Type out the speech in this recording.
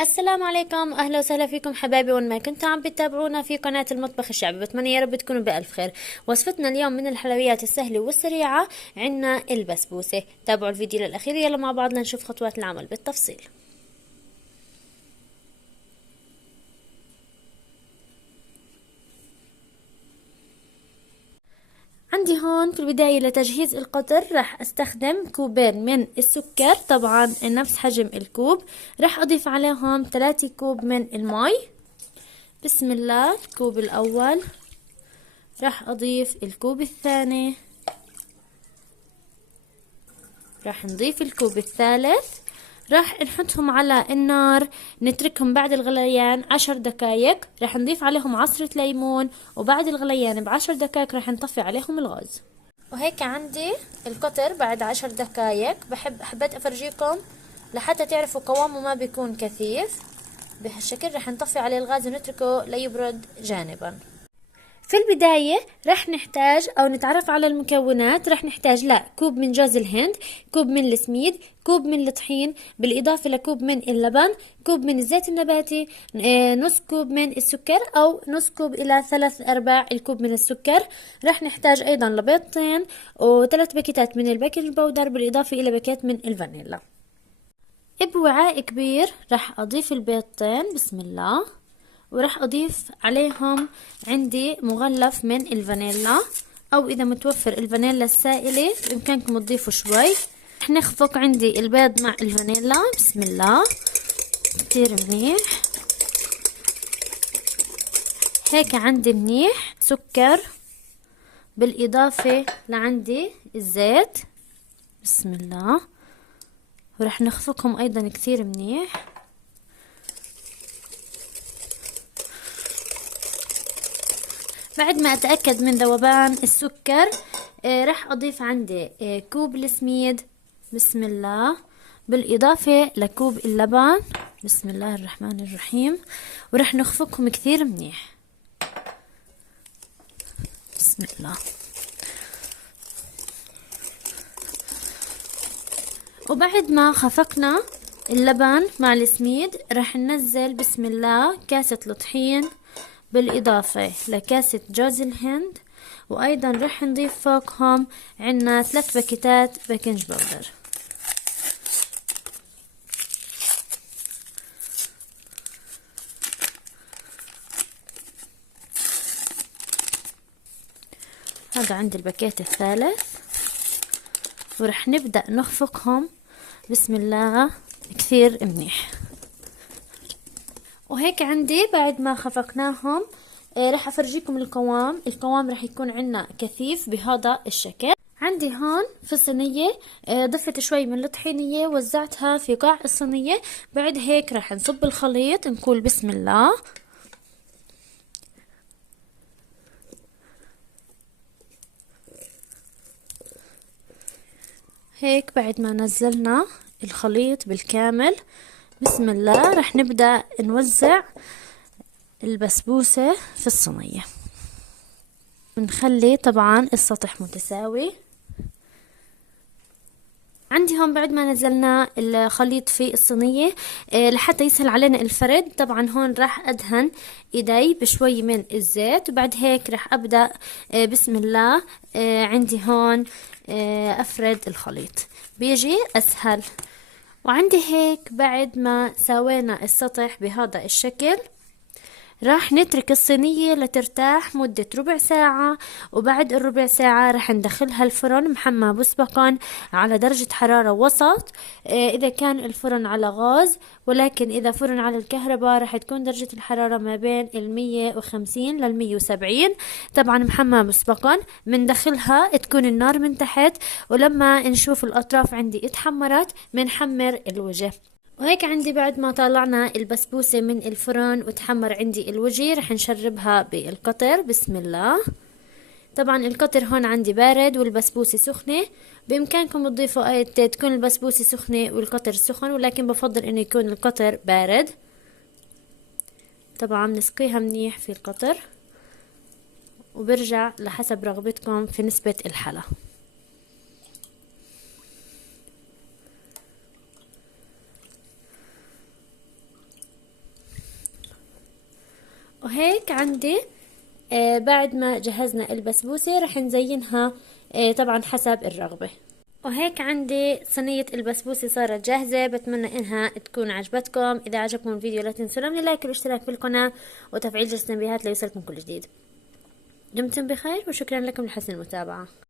السلام عليكم، اهلا وسهلا فيكم حبايبي وين ما كنتوا عم بتتابعونا في قناة المطبخ الشعبي. بتمنى يا رب تكونوا بألف خير. وصفتنا اليوم من الحلويات السهلة والسريعة عنا البسبوسة. تابعوا الفيديو للأخير، يلا مع بعض لنشوف خطوات العمل بالتفصيل. عندي هون في البداية لتجهيز القطر راح استخدم كوبين من السكر، طبعا نفس حجم الكوب. راح اضيف عليهم 3 كوب من المي. بسم الله. الكوب الاول، راح اضيف الكوب الثاني، راح نضيف الكوب الثالث. راح نحطهم على النار، نتركهم بعد الغليان 10 دقايق. راح نضيف عليهم عصرة ليمون، وبعد الغليان ب10 دقايق راح نطفي عليهم الغاز. وهيك عندي القطر بعد 10 دقايق. حبيت افرجيكم لحتى تعرفوا قوامه ما بيكون كثيف. بهالشكل راح نطفي عليه الغاز ونتركه ليبرد جانبا. في البداية رح نحتاج أو نتعرف على المكونات. رح نحتاج كوب من جوز الهند، كوب من السميد، كوب من الطحين، بالإضافة لكوب من اللبن، كوب من الزيت النباتي، نص كوب من السكر أو نص كوب إلى 3/4 الكوب من السكر. رح نحتاج أيضا لبيضتين و3 باكيتات من البيكنج باودر، بالإضافة إلى باكيت من الفانيلا. بوعاء كبير رح أضيف البيضتين، بسم الله، وراح اضيف عليهم عندي مغلف من الفانيلا، او اذا متوفر الفانيلا السائلة بامكانكم تضيفوا شوي. رح نخفق عندي البيض مع الفانيلا، بسم الله، كتير منيح. هيك عندي منيح سكر، بالاضافة لعندي الزيت، بسم الله، ورح نخفقهم ايضا كتير منيح. بعد ما اتأكد من ذوبان السكر راح اضيف عندي كوب السميد، بسم الله، بالاضافة لكوب اللبن، بسم الله الرحمن الرحيم، ورح نخفقهم كثير منيح، بسم الله. وبعد ما خفقنا اللبن مع السميد راح ننزل بسم الله كاسة الطحين، بالإضافة لكاسة جوز الهند، وأيضا رح نضيف فوقهم عنا 3 باكيتات بيكنج باودر. هذا عندي الباكيت الثالث، ورح نبدأ نخفقهم بسم الله كثير منيح. وهيك عندي بعد ما خفقناهم راح افرجيكم القوام راح يكون عنا كثيف بهذا الشكل. عندي هون في صينية ضفت شوي من الطحينية، وزعتها في قاع الصينية. بعد هيك راح نصب الخليط، نقول بسم الله، هيك بعد ما نزلنا الخليط بالكامل بسم الله راح نبدأ نوزع البسبوسة في الصينية. بنخلي طبعا السطح متساوي. عندي هون بعد ما نزلنا الخليط في الصينية لحتى يسهل علينا الفرد، طبعا هون راح ادهن ايدي بشوي من الزيت، وبعد هيك راح ابدأ بسم الله عندي هون افرد الخليط، بيجي اسهل. وعندي هيك بعد ما سوينا السطح بهذا الشكل راح نترك الصينية لترتاح مدة ربع ساعة، وبعد الربع ساعة راح ندخلها الفرن محمى مسبقا على درجة حرارة وسط إذا كان الفرن على غاز، ولكن إذا فرن على الكهرباء راح تكون درجة الحرارة ما بين 150 170. طبعا محمى مسبقا. بندخلها تكون النار من تحت، ولما نشوف الأطراف عندي اتحمرت بنحمر الوجه. وهيك عندي بعد ما طلعنا البسبوسة من الفرن وتحمر عندي الوجه رح نشربها بالقطر، بسم الله. طبعا القطر هون عندي بارد والبسبوسة سخنة، بإمكانكم تضيفوا تكون البسبوسة سخنة والقطر سخن، ولكن بفضل إنه يكون القطر بارد. طبعا بنسقيها منيح في القطر، وبرجع لحسب رغبتكم في نسبة الحلا. وهيك عندي بعد ما جهزنا البسبوسة رح نزينها طبعا حسب الرغبة. وهيك عندي صينية البسبوسة صارت جاهزة. بتمنى انها تكون عجبتكم. اذا عجبكم الفيديو لا تنسوا من اللايك والاشتراك في القناة وتفعيل جرس التنبيهات ليوصلكم كل جديد. دمتم بخير وشكرا لكم لحسن المتابعة.